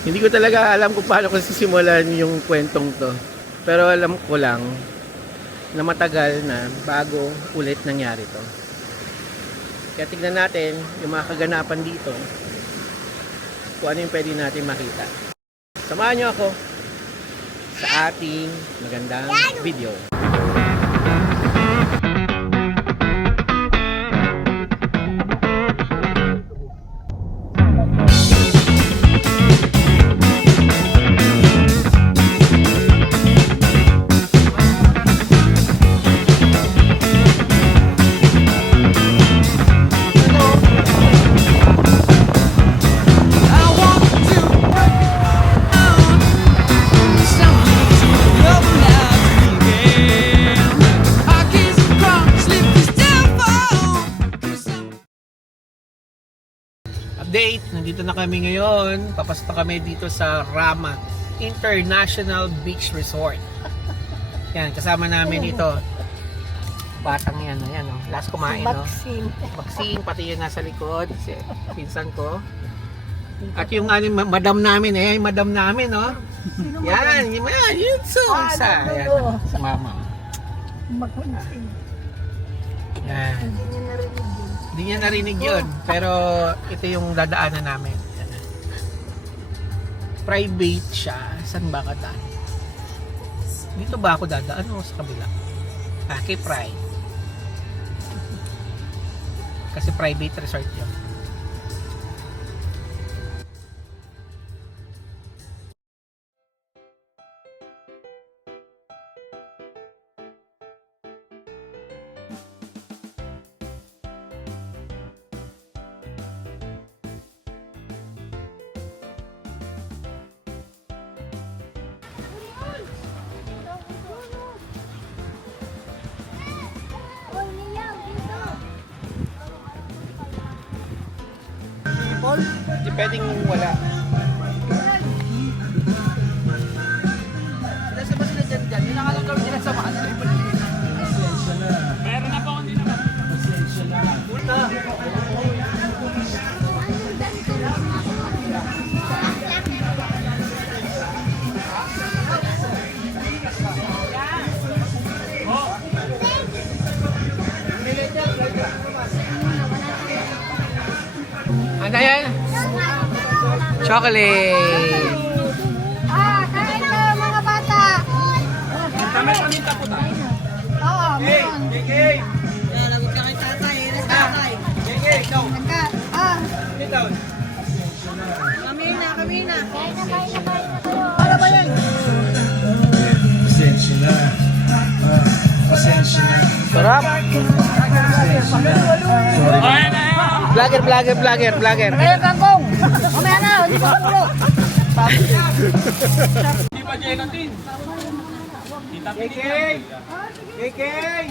Hindi ko talaga alam kung paano ko sisimulan yung kwentong to. Pero alam ko lang na matagal na bago ulit nangyari to. Kaya tignan natin yung mga kaganapan dito. Kung ano yung pwede natin makita. Samahan nyo ako sa ating magandang video. Update, nandito na kami ngayon. Papasok na kami dito sa Rama International Beach Resort. Yan, kasama namin ito. Batang yan, ayan o. Last kumain o. Vaccine, pati yan nasa likod. Si pinsan ko. At yung madam namin, madam namin o. Yan, yun so. Yan, si mama. Yan. Hindi niya narinig yun, pero ito yung dadaanan namin. Private siya. Saan ba ka daan? Dito ba ako dadaan o sa kabila? Kay Pride. Kasi private resort yun. Hindi pwedeng wala. Sila ba sila dyan? Nilakalang gawin nila sa mga meron na pa kung hindi naman. Puta. Ano yan? Chocolate! Kain na mga bata! Kami paminta po tayo. Oo, meron. Kikay! Lagot ka kay tatay. Tatay. Kikay! Down! Sit down! Kami na. Kain na kayo. Ano ba yan? Pasensya na. Pasensya na. Sarap! Vlogger! Kayo kangkong! Mamaya na, hindi ko pulo. Di ba gelatin? Kikay! Kikay!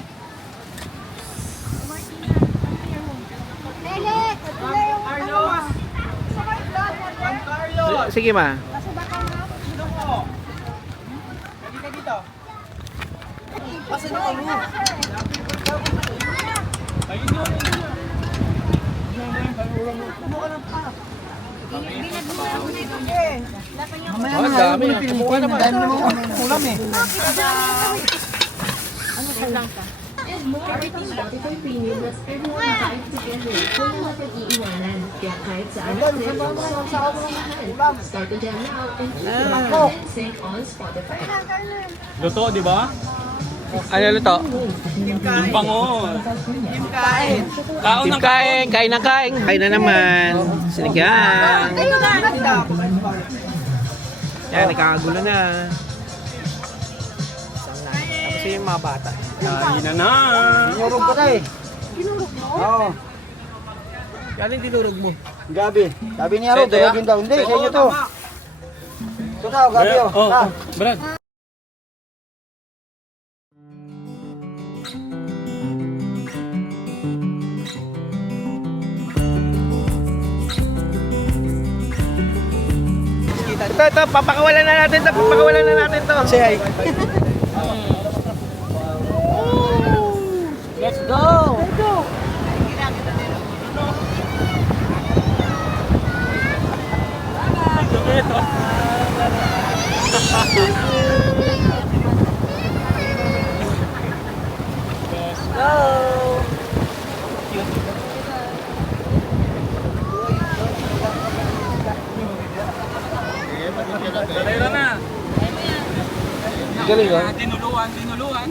Lele! Carlos! Juan Carlos! Sige ma. Sino mo? Dito dito. Pasan na ulo. Ayun yun. Oh, ang dami. Kumuha naman. Ulam eh. And more items Spotify Premium na everyone makain together. Kung mga pag-iiwanan. Kaya kahit saan natin, start the jam now and sync on Spotify. Luto, di ba? Ano to? Yung bangon. Kain. Kaon Team ng kain! Kain na kain! Kain na naman! Sinigang! Kayo na, dito. Yan, nakakagulo na. Tapos yung mga bata. Kain na. Dinurog ko tayo. Kinurog mo? Oo. Yan yung dinurog mo. Gabi. Sabi niya Sa ro, ito, ya? durugin daw. Hindi, sa inyo to. Ito daw, gabi oh. Ah. Brad. Ito, papakawalan na natin to. Papakawalan na natin to. Say hi. Let's go! Galing ah. Tinuluan, tinuluan.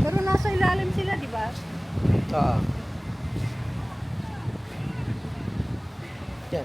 Pero nasa ilalim sila, di ba? Oo. Yan.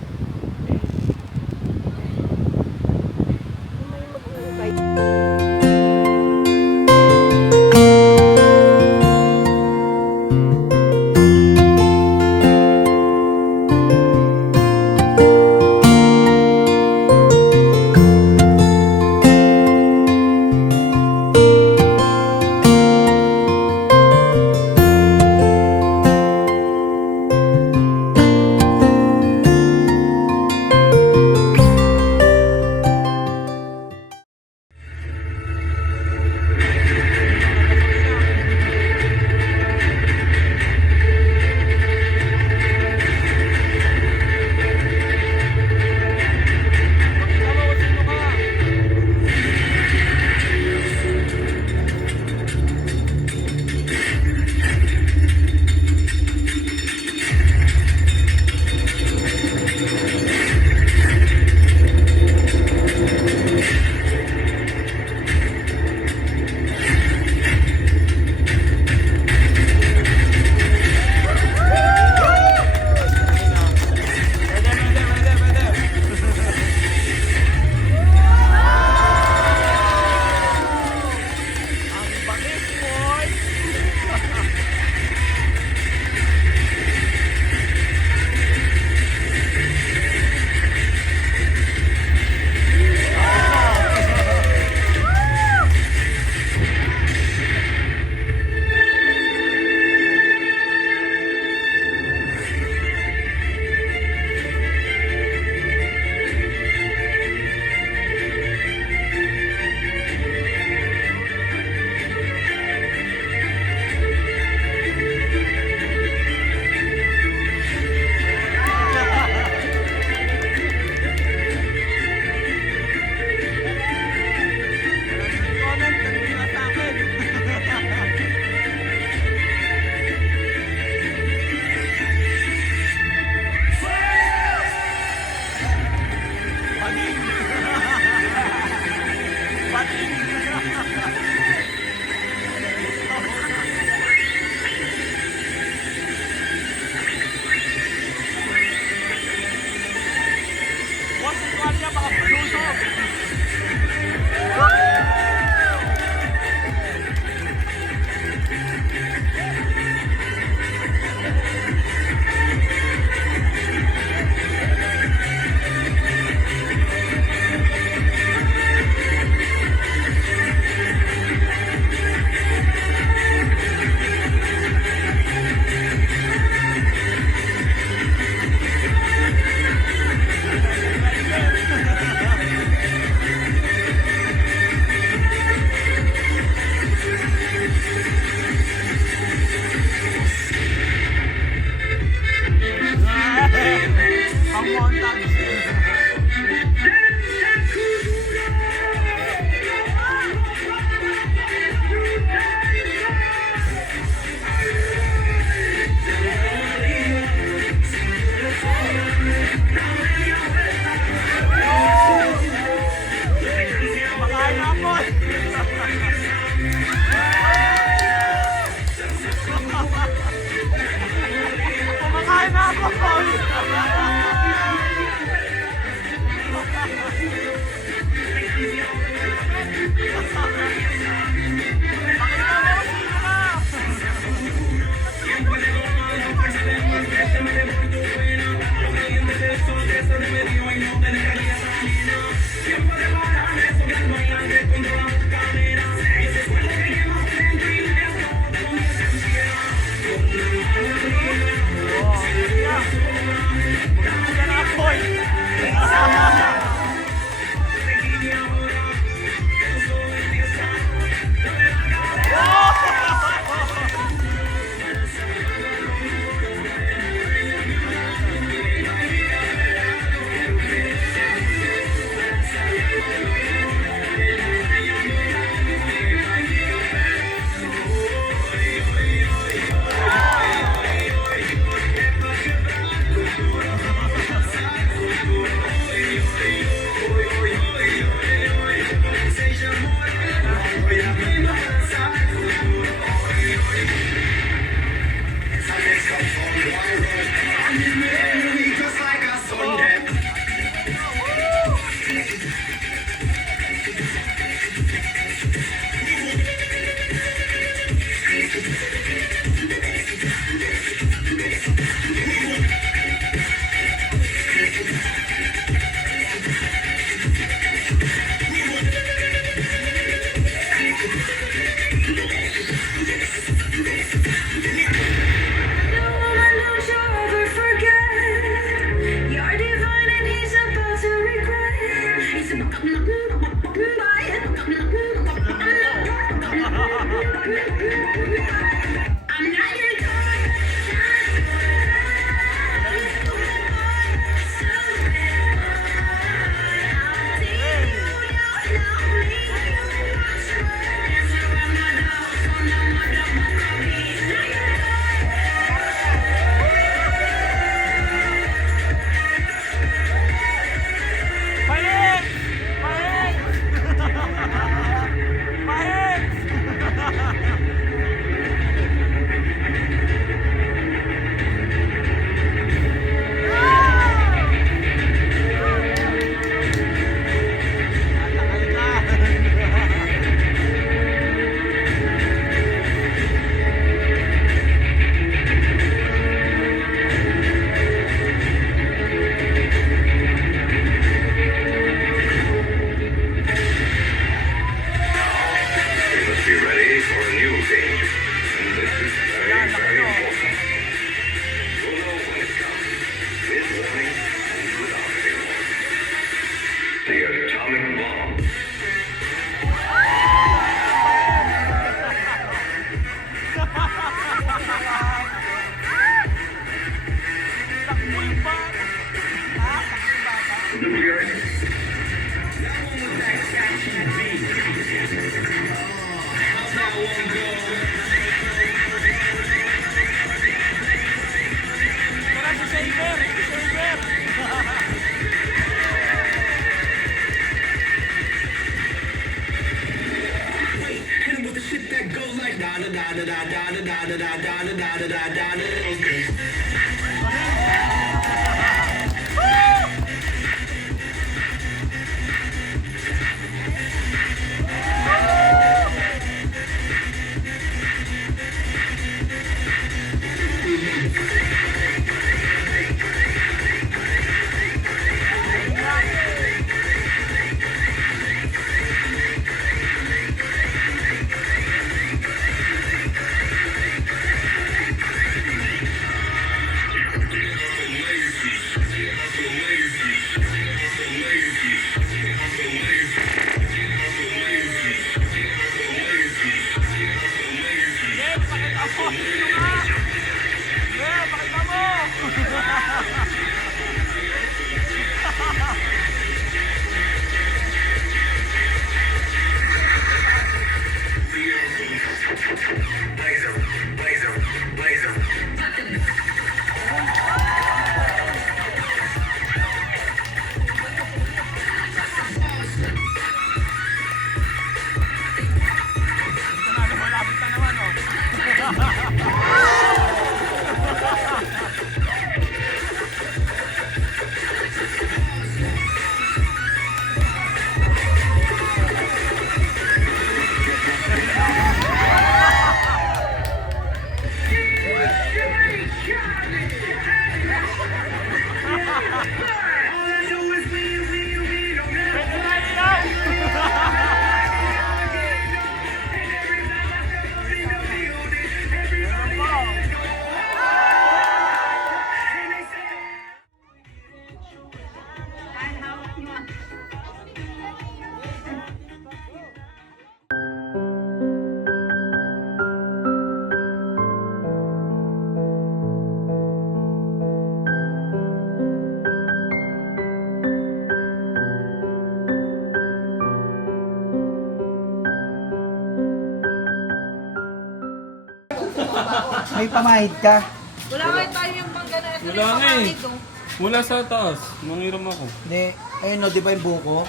May pamahid ka. Wala nga tayo yung pang-gano'n. Ito Wala na yung nga eh. pamahid, oh. Mula sa taas, mangiram ako. Hindi, ayun no, di ba yung buko?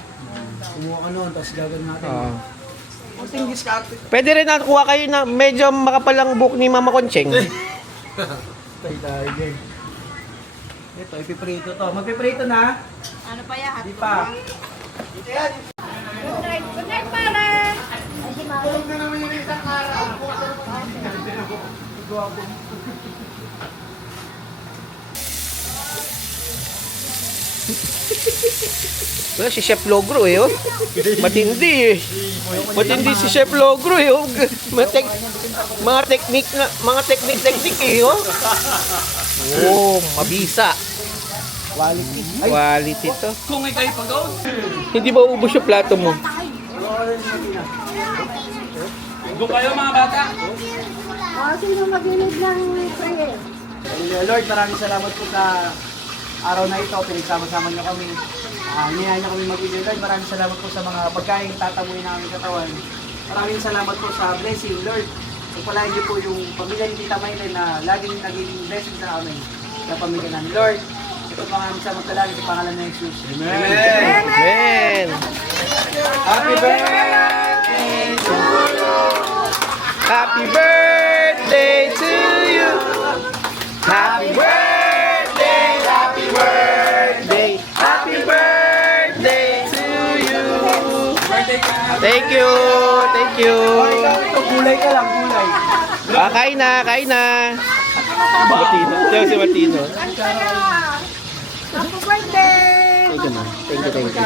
Kumuha ka nun, tapos gagawin natin. Ang tingis ka. Pwede rin nakuha kayo na medyo makapalang book ni Mama Concheng. Tayo tayo din. Ito, ipiprito to. Magpiprito na. Ano pa yan? Di pa. Dito yan. Good night, pare! Tulog na naman yung isang araw. Well, si Chef Logro eh, oh. Matindi eh. Matindi si Chef Logro eh, oh. Mga technique eh, oh. Oh, mabisa. Quality. Quality to. Kung ikay pag-out. Hindi ba ubos yung plato mo? Doon kayo mga bata. Sino mag-inig ng prayer? Lord, maraming salamat po sa araw na ito. Pinagsama-sama niyo kami. Niyaya niyo kami mag-ibig. Lord, maraming salamat po sa mga pagkain tatamuin na aming katawan. Maraming salamat po sa blessing, Lord. Pagpalain niyo po yung pamilya ni Tita Maylin na laging naging blessing sa amin. Sa pamilya namin. Lord, ito pa nga sa magdalangin sa pangalan ng Jesus. Amen. Amen. Happy birthday to you. Happy birthday to you. Happy birthday, happy birthday, happy birthday to you. Thank you, thank you. Ito, gulay ka lang, gulay. Kain na, kain na. Martino, ito si Martino. Happy birthday! Thank you, ma. Thank you, thank you.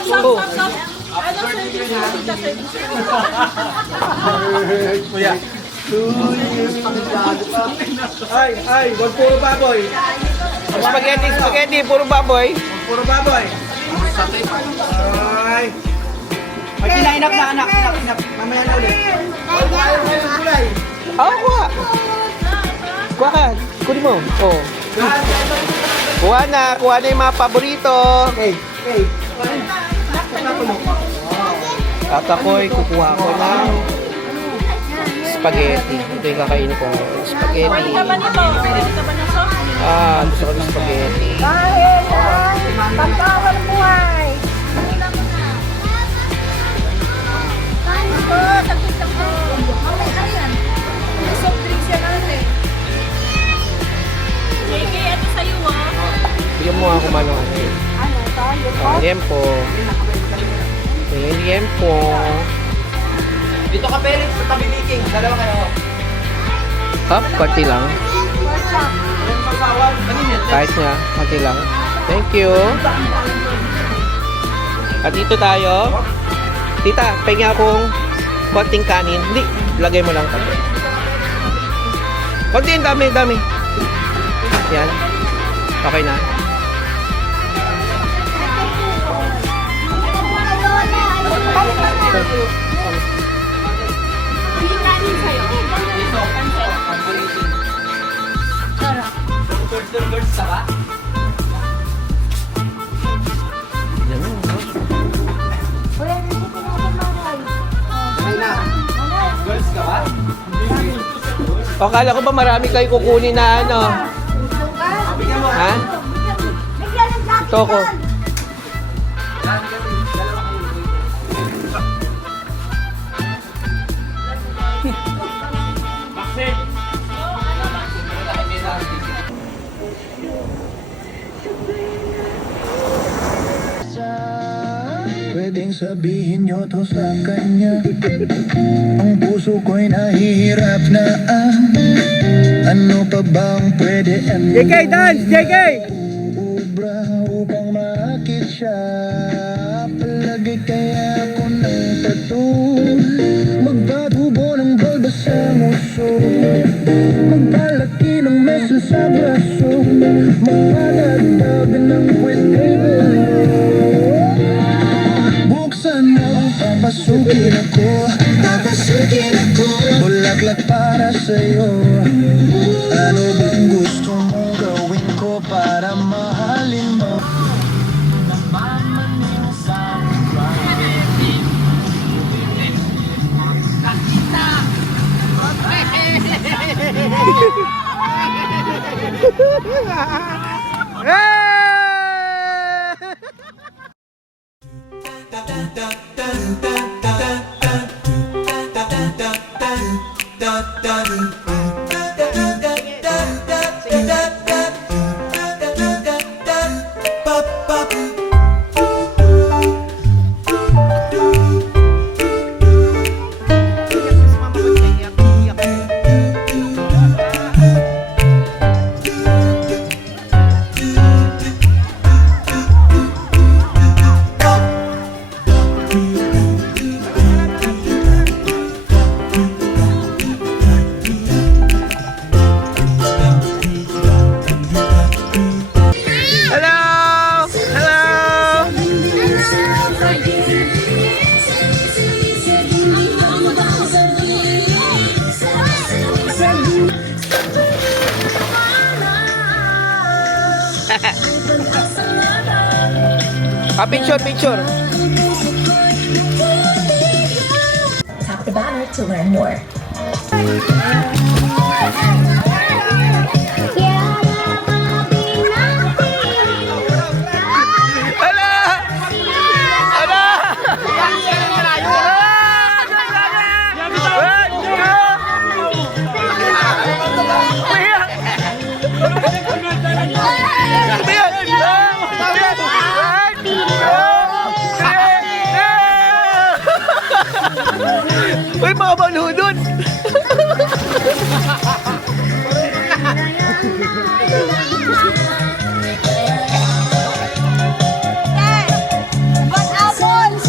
Stop. Ano Kuya. Ay, wag puro baboy. Spaghetti, spaghetti, puro baboy. Puro baboy. Ay. May kinainak na anak. Inak. Mamaya na ulit. Ayaw kayo ng gulay. Oo, kuha. Kuha ka. Kunin mo. Oh. Kuha na yung mga paborito. Okay. At ako'y kukuha ko ng spaghetti. Ito yung kakainin ko. Spaghetti. Pwede ka ba nito? Pwede ka ba ng sauce? Gusto ko ng spaghetti. Dahil ang pagkawal buhay. Ito, sakit lang po. Ayan. Soft drinks yan natin. JK, ito sa'yo Bigyan mo ako man ng Ano ito? liempo. Liempo. Dito ka, Felix, sa tabi ni King. Dalawa kayo. Hap, konti lang. Yung pasawan. Kanina. Kahit niya, konti lang. Thank you. At dito tayo. Tita, pahinga akong konting kanin. Hindi, lagay mo lang. Konti, dami. Yan. Okay na. Girls ka ba? Yan. Ay na. Girls ka ba? O, kala ko ba marami kayo kukunin na ano? Bigyan mo. Ha? Toko. Pwedeng sabihin nyo to sa kanya. Ang puso ko'y nahihirap na ano pa bang pwede JK, dance! JK! Ubra upang maakit siya. Palagi kaya ako ng tattoo. Magpatubo ng balda sa muso. Magpalaki ng mesa sa braso. Magpadagdag ng pwede. Buksan mo, papasukin ako. Bulaklak para sa'yo. Ano bang gusto mong gawin ko para mahalin mo? Picture. Tap the banner to learn more. Uy, mga baludon!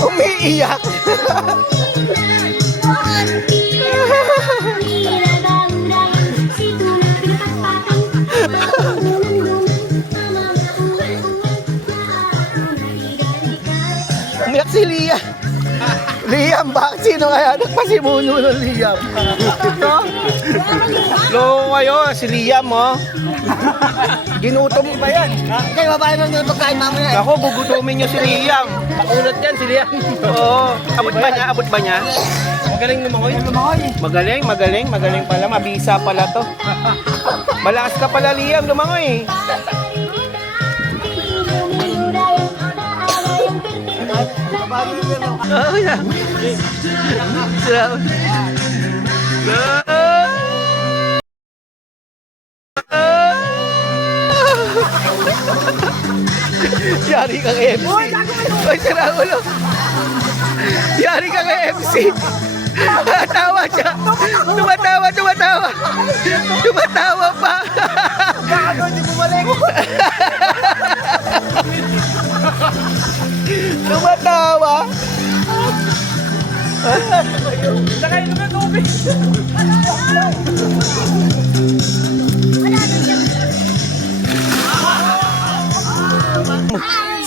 Umiiyak! Umiyak si Liam! Liam, bakit sino kaya nagpasimuno ng Liam? Ito? Loko kayo, si Liam, oh. Ginutom ba yan? Kaya babae mo yung pagkain mamaya. Ako, gugutomin nyo si Liam. Makulot yan si Liam. Oo. Abot ba niya? Magaling lumangoy. Magaling pala. Mabisa pala to. Malakas ka pala, Liam, lumangoy. Oh, yeah. Yari ka kay MC. Ay, sira ulo. Yari ka kay MC. Tawa siya. Tumatawa. Tumatawa pa. Bakit hindi bumalik? Tumatawa. Sakay naman tubig.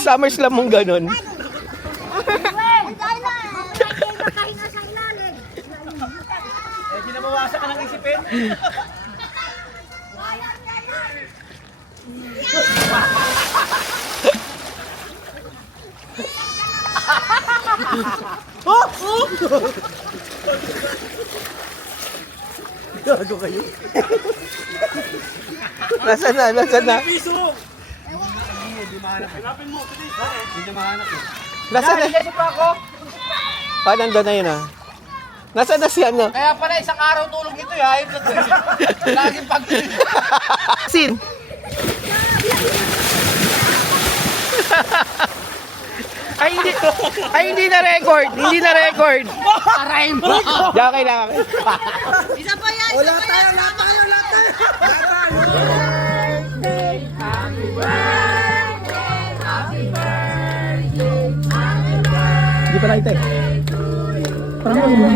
Summer slam mong ganun. Ginabawasan ka ng isipin. Gago kayo. Nasaan na? Piso! Hindi mahanap eh. Hanapin mo, bilis. Hindi mahanap eh. Nasaan na? Hindi pa ako. Ah, nandun na yun ah. Nasaan na siya no? Kaya pala isang araw tulog ito eh. Hayop na ito eh. Laging pag... Sin? Hindi na record. Aray mo! Diyan kailangan. Isa pa yan. Wala tayo, wala tayo. Hindi pa light eh. Parang mo.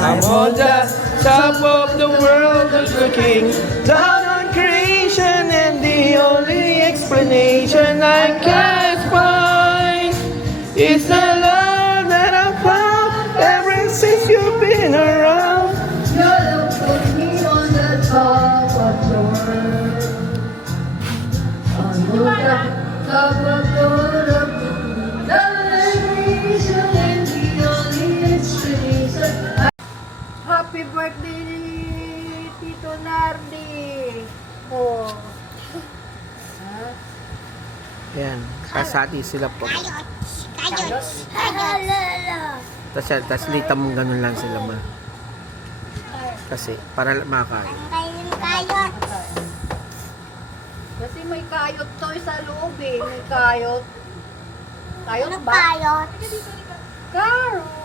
I'm on the top of the world looking down on creation, and the only explanation I can find is the love that I found ever since you've been around. Your love put me on the top of the world. On the top of the world. The reason and the only explanation. Happy birthday, Tito Nardi. Oh. Yan, kasati sila po. Tapos lita mong ganun lang sila ma. Kasi, para makain. Kasi may kayot to sa loob eh. May kayot. Kayot ba? Kayot. Carrot.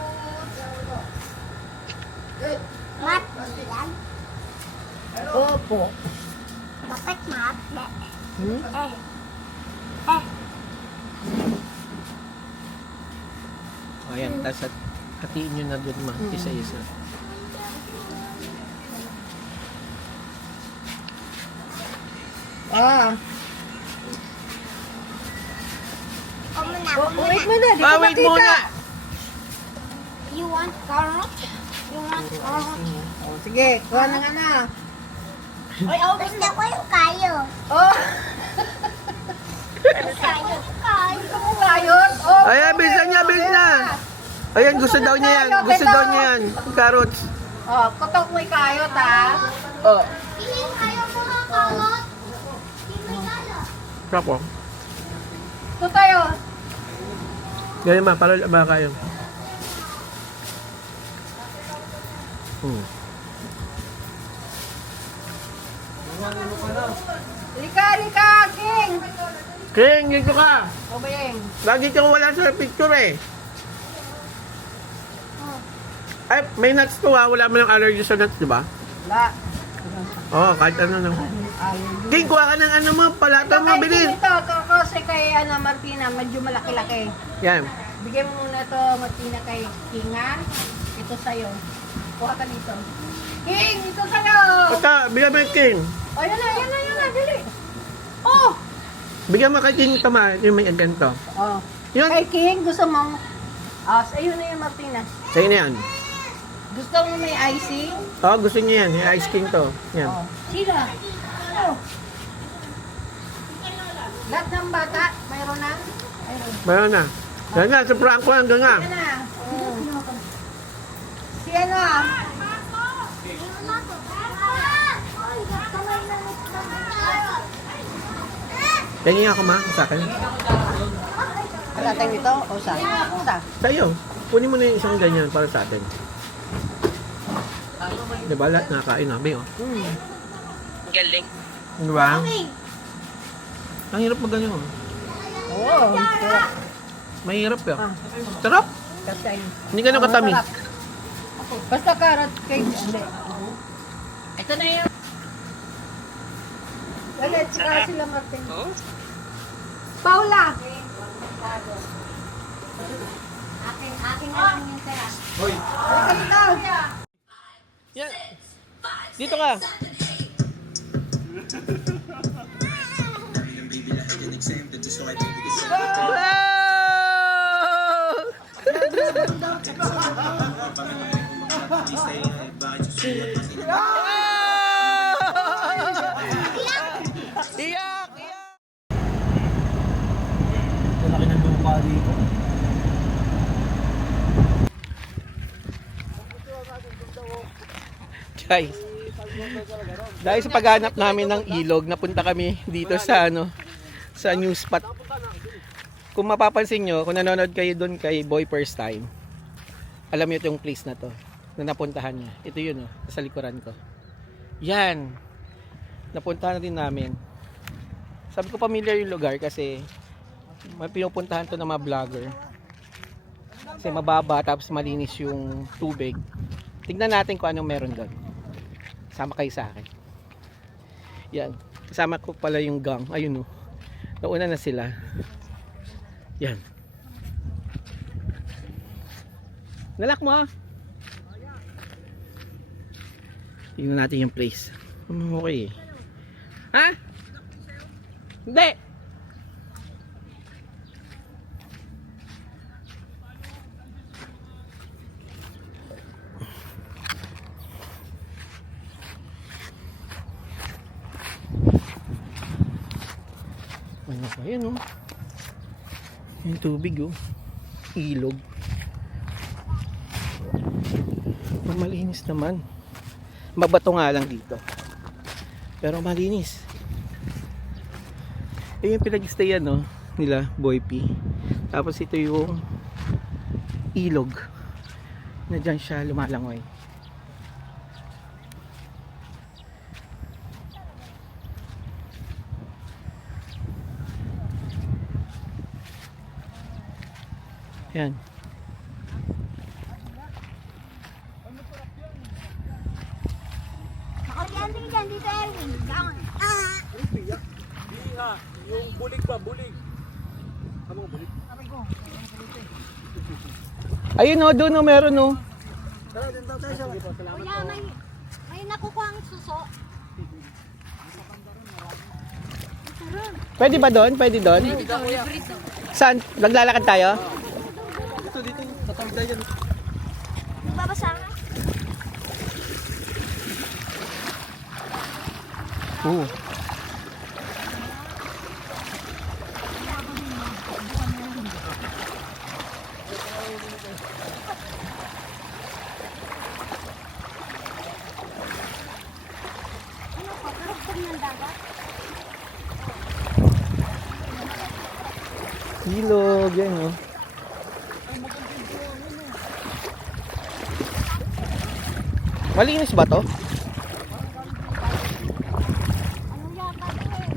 Mat yan? Opo. Bakit mat? Ayan, tapos hatiin nyo na dun ma, isa-isa. Wait muna. Di ko Wait makita. muna! You want carrot? You want carrot? Oh, sige, kuha na nga na. Gusto ko yung kayo. Oh, Kayot. Oh, Ayan, bilisan niya, bilis na. Ayan, gusto daw niya yan. Gusto daw niya yan. Carrots. Oh, kutok mo yung kayot ha. Oh, Ihin, ayaw mo nga kalot. sarap oh. Ito tayo. Ganyan ma, para kayo. Lika, King. King, dito ka. O Beng. Lagi kang wala sa picture eh. Ay, may nuts to ha. Wala mo ng allergy sa nuts, di ba? Wala. Oo, kahit ano no. Ayun. King, kuha ka ng ano mo, palata mo, bilis. Ito, kasi kay Martina, medyo malaki-laki. Yan. Bigyan mo muna to, Martina, kay King, ha? Ito sa'yo. Kuha ka dito. King, ito sa'yo! Basta, bigyan mo yung King. O, yan na, dili. Oh! Bigyan mo kay King ito ma, yung may ganito. Oh. Yun. Kay King, gusto mong... sa'yo na yun, Martina. Sa'yo na yan. Gusto mo may icing? Oo, gusto niya yan. Yung ice king to. Yan. Oh. Sila. Oh. Lahat ng bata, mayroon na? Mayroon. Bayan na. Yan na, sa prank ko hanggang nga. Yan na. Oh. Si ano ah? Tingin ako ma, sa akin. Wala tayo dito? O sa? Sa? Sa'yo. Kunin mo na yung isang ganyan para sa atin. Diba lahat nakakain namin oh. Galing. Diba? Ang hirap mag ganyan oh. Oo. Mahirap yun. Sarap. Kasi Hindi ka nakatamis. basta carrot cake. Hindi. Ito na yun. Dali, tsaka sila Martin. Paula! Akin na lang yung tira. Halika dito. Yan. Dito ka. Wow! Iyak! Iyak! Laki ng lupa dito. Guys, dahil sa paghanap namin ng ilog, napunta kami dito sa sa new spot. Kung mapapansin nyo, kung nanonood kayo doon kay Boy First Time, alam nyo itong place na to, na napuntahan niya. Ito yun sa likuran ko. Yan. Napuntahan na din namin. Sabi ko familiar yung lugar kasi may pinupuntahan to ng mga vlogger. Kasi mababa tapos malinis yung tubig. Tignan natin kung anong meron doon. Sama kayo sa akin. Yan. Kasama ko pala yung gang. Ayun o. Nauna na sila. Yan. Nalak mo ah. Tingnan natin yung place. Okay eh. Ha? Hindi. Ano ba yan oh? Yung tubig oh. Ilog. Malinis naman. Mabato nga lang dito. Pero malinis. Yung pinag-stayan no nila Boy P. Tapos ito yung ilog na dyan siya lumalangoy. Yan. Makuryente ka dyan, dito Erwin. Yung bulig ba? Bulig. Ayun oh, doon oh, meron oh. Kuya, may nakukuha ang suso. Pwede ba doon? Pwede doon? Saan? Maglalakad tayo? Dito, tatawid tayo dyan. Nagbabasa ka? Ano po, karugtong ng dagat? Ilog, yan oh. Malinis ba to? Ano yata ito eh?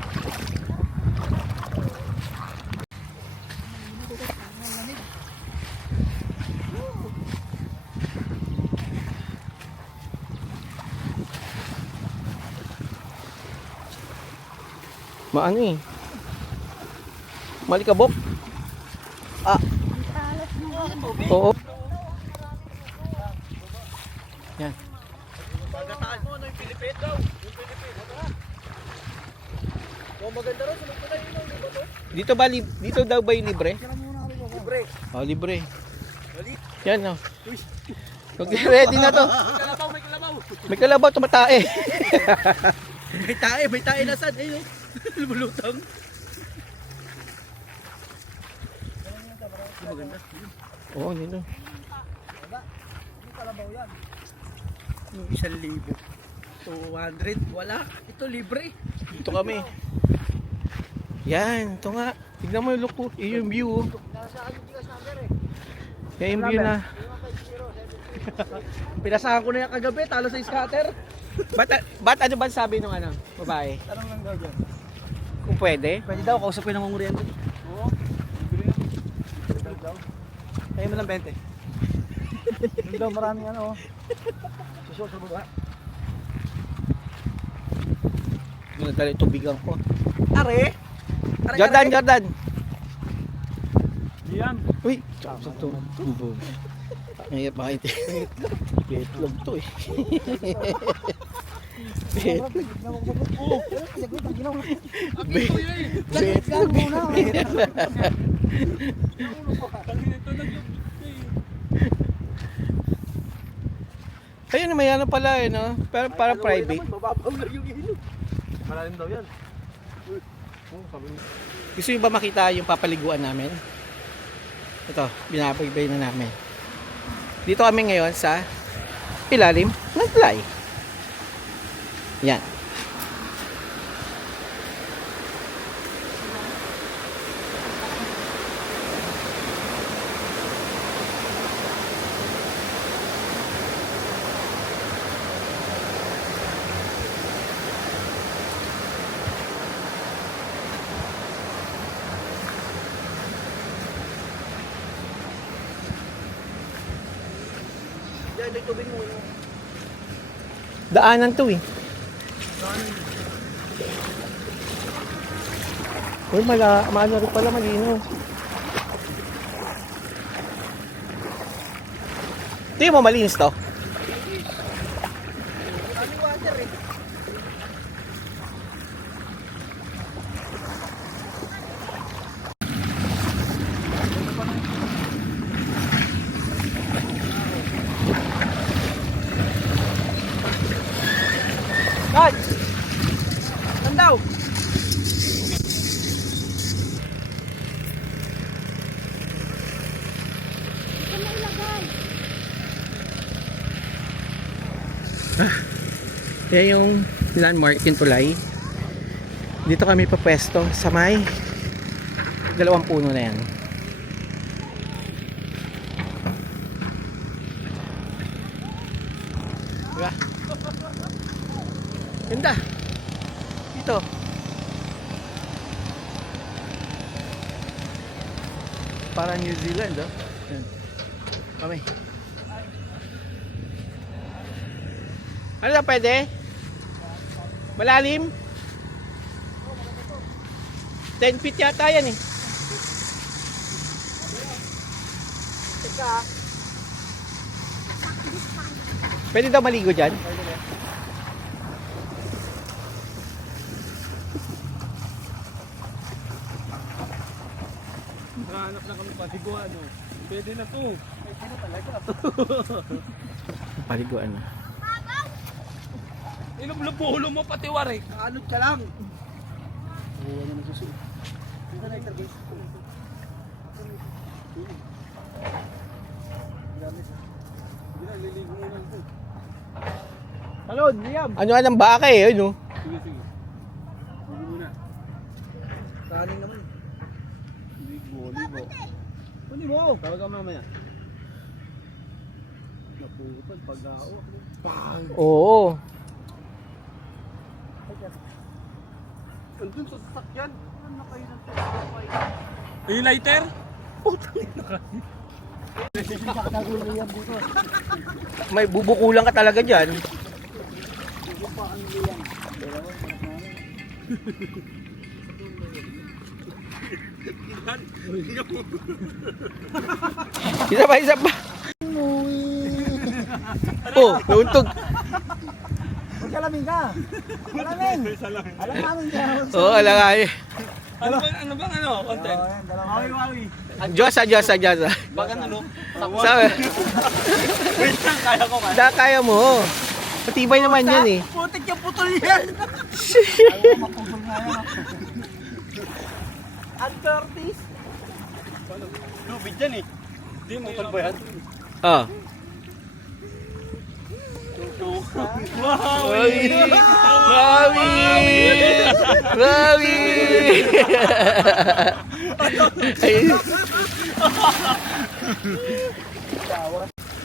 Maano eh. Malikabok. Ah. Oo. Yan. Pagkataan mo, ano yung Pilipit daw? Yung Pilipit, ano ha? Oh, maganda rin, sunod ko na yun, di ba to? Dito daw ba yung libre? Libre. Oh, libre. Dali. Yan oh. Okay, ready na to. May kalabaw, may kalabaw. May kalabaw tumatae. May tae na saan, ayun. Lumulutang. Oo, nino. Yung 1,000. 200, wala. Ito libre. Dito kami. Yan, ito nga. Tignan mo yung look ko. Yung view. Oh. Yan yung view na. Pinasahan ko na yung kagabi, talo sa scatter. Ba't ano ba sabi nung ano, babae? Tanong lang daw dyan. Kung pwede? Pwede daw, kausapin ng manguriente. Oo. Kaya mo ng 20. Doon daw maraming ano. Susunod sa baba. Yung nagdala yung tubigan ko. Are? Jordan! Yan. Uy! Sa tubo. Ngayon bakit? Betlog to eh. Betlog. Ayun, may ano pala eh, no? Pero parang private. Mababaw lang yung ilog. Malalim daw yan. Gusto nyo ba makita yung papaliguan namin? Ito, binabaybay na namin. Dito kami ngayon sa ilalim ng tulay. Yan. Yan, may tubig mo. Daanan to eh. Uy, maano rin pala, malino. Tingin mo malinis to? Maraming water eh. Dad! Saan daw? Yan yung landmark, yung tulay. Dito kami papwesto sa may dalawang puno na yan. Diba? Ganda. Dito. Para New Zealand, oh. Yan. Kami. Ano na pwede? Malalim? 10 feet yata yan eh. Pwede daw maligo dyan? Nakahanap na kami patiguan. No? Pwede na to. Pwede na talaga. Paliguan na. Ilublubulo mo pati warik. Anod ka lang. Oo, ano nagsusuot. Dito na ito, guys. Talon, Liam. Ano nga ng baka eh, ano? Sige, sige. Sige muna. Kanin naman. Libo, libo. Kunin mo. Tawag ka mamaya. Naputol, pag-aawak. Oo. Andun sa sasakyan. Ano kayo ng sasakyan? Yung lighter? May bubukulan ka talaga dyan. Isa pa, isa pa. Oh, nauntog. Magkalamin ka. Kalamin. Alam namin ka. Oo, alangay. Ano bang content? Mawi-mawi. Diyosa. Baka ano? Sabi, Wait lang, kaya ko ka. kaya mo. Matibay naman yan eh. Putik yung putol yan. At Curtis. Lubid yan eh. Hindi, motor ba yan? Oh. Wow! Mawi! Mawi!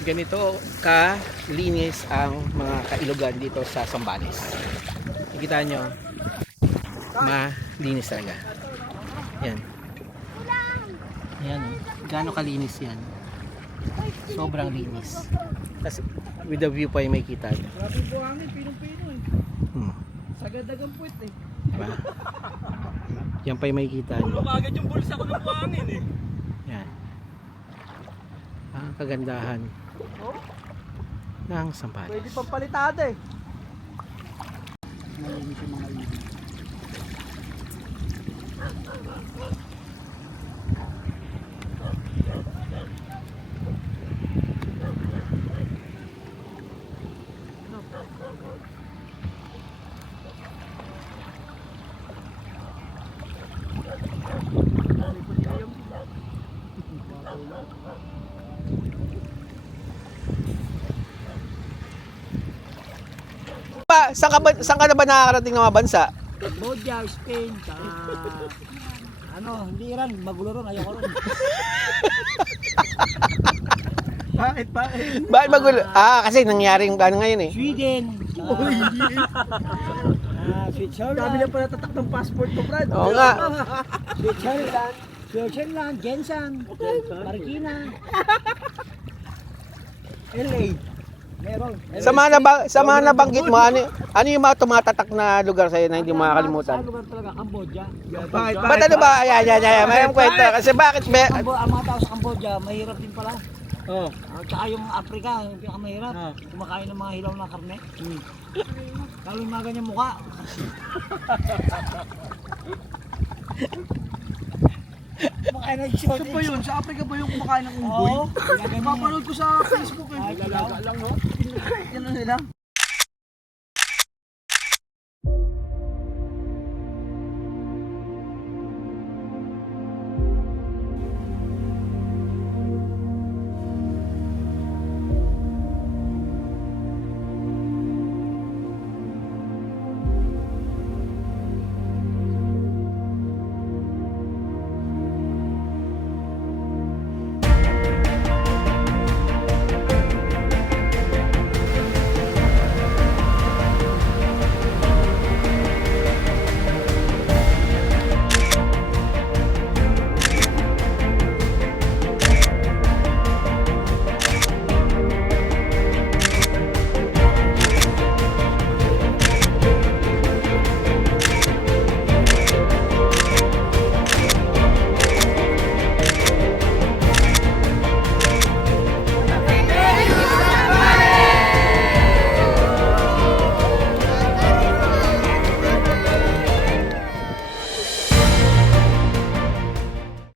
Ganito kalinis ang mga kailugan dito sa Zambales. Nakikita nyo, malinis talaga. Yan. Yan. Gaano kalinis yan? Sobrang linis. Tapos with the view pa yung may kita. Grabe po hangin, pinong-pino eh. Sagad-dagang puwit eh. Diba? Yan pa yung may kita nyo. Agad yung bulsa ko ng buhangin eh. Yan. Ang kagandahan ng Zambales. Pwede pang palitada eh. Saan ka na ba nakakarating ng mga bansa? Cambodia, Spain, hindi Iran, magulo ron, ayoko ron. Bakit? Bakit magulo? Kasi nangyaring ano ngayon eh. Sweden, Switzerland. Dami na pala tatak ng passport ko, Brad. Oo nga. Switzerland, Gensan, Marikina, LA. Meron. Sa mga nabanggit mo, ano yung mga tumatatak na lugar sa'yo na hindi mo makakalimutan? Sa lugar talaga, Cambodia. Ba't ano ba? Ayan. May kwento. Kasi bakit? Ang mga tao sa Cambodia, mahirap din pala. Oh. Tsaka yung Africa, yung pinakamahirap. Kumakain ng mga hilaw na karne. Lalo yung mga ganyang mukha. Kumakain ng shot. Saan ba yun? Sa Africa ba yung kumakain ng unggoy? Oo. Mapanood ko sa Facebook eh. Ay, Lalaga lang no? Yan na nila.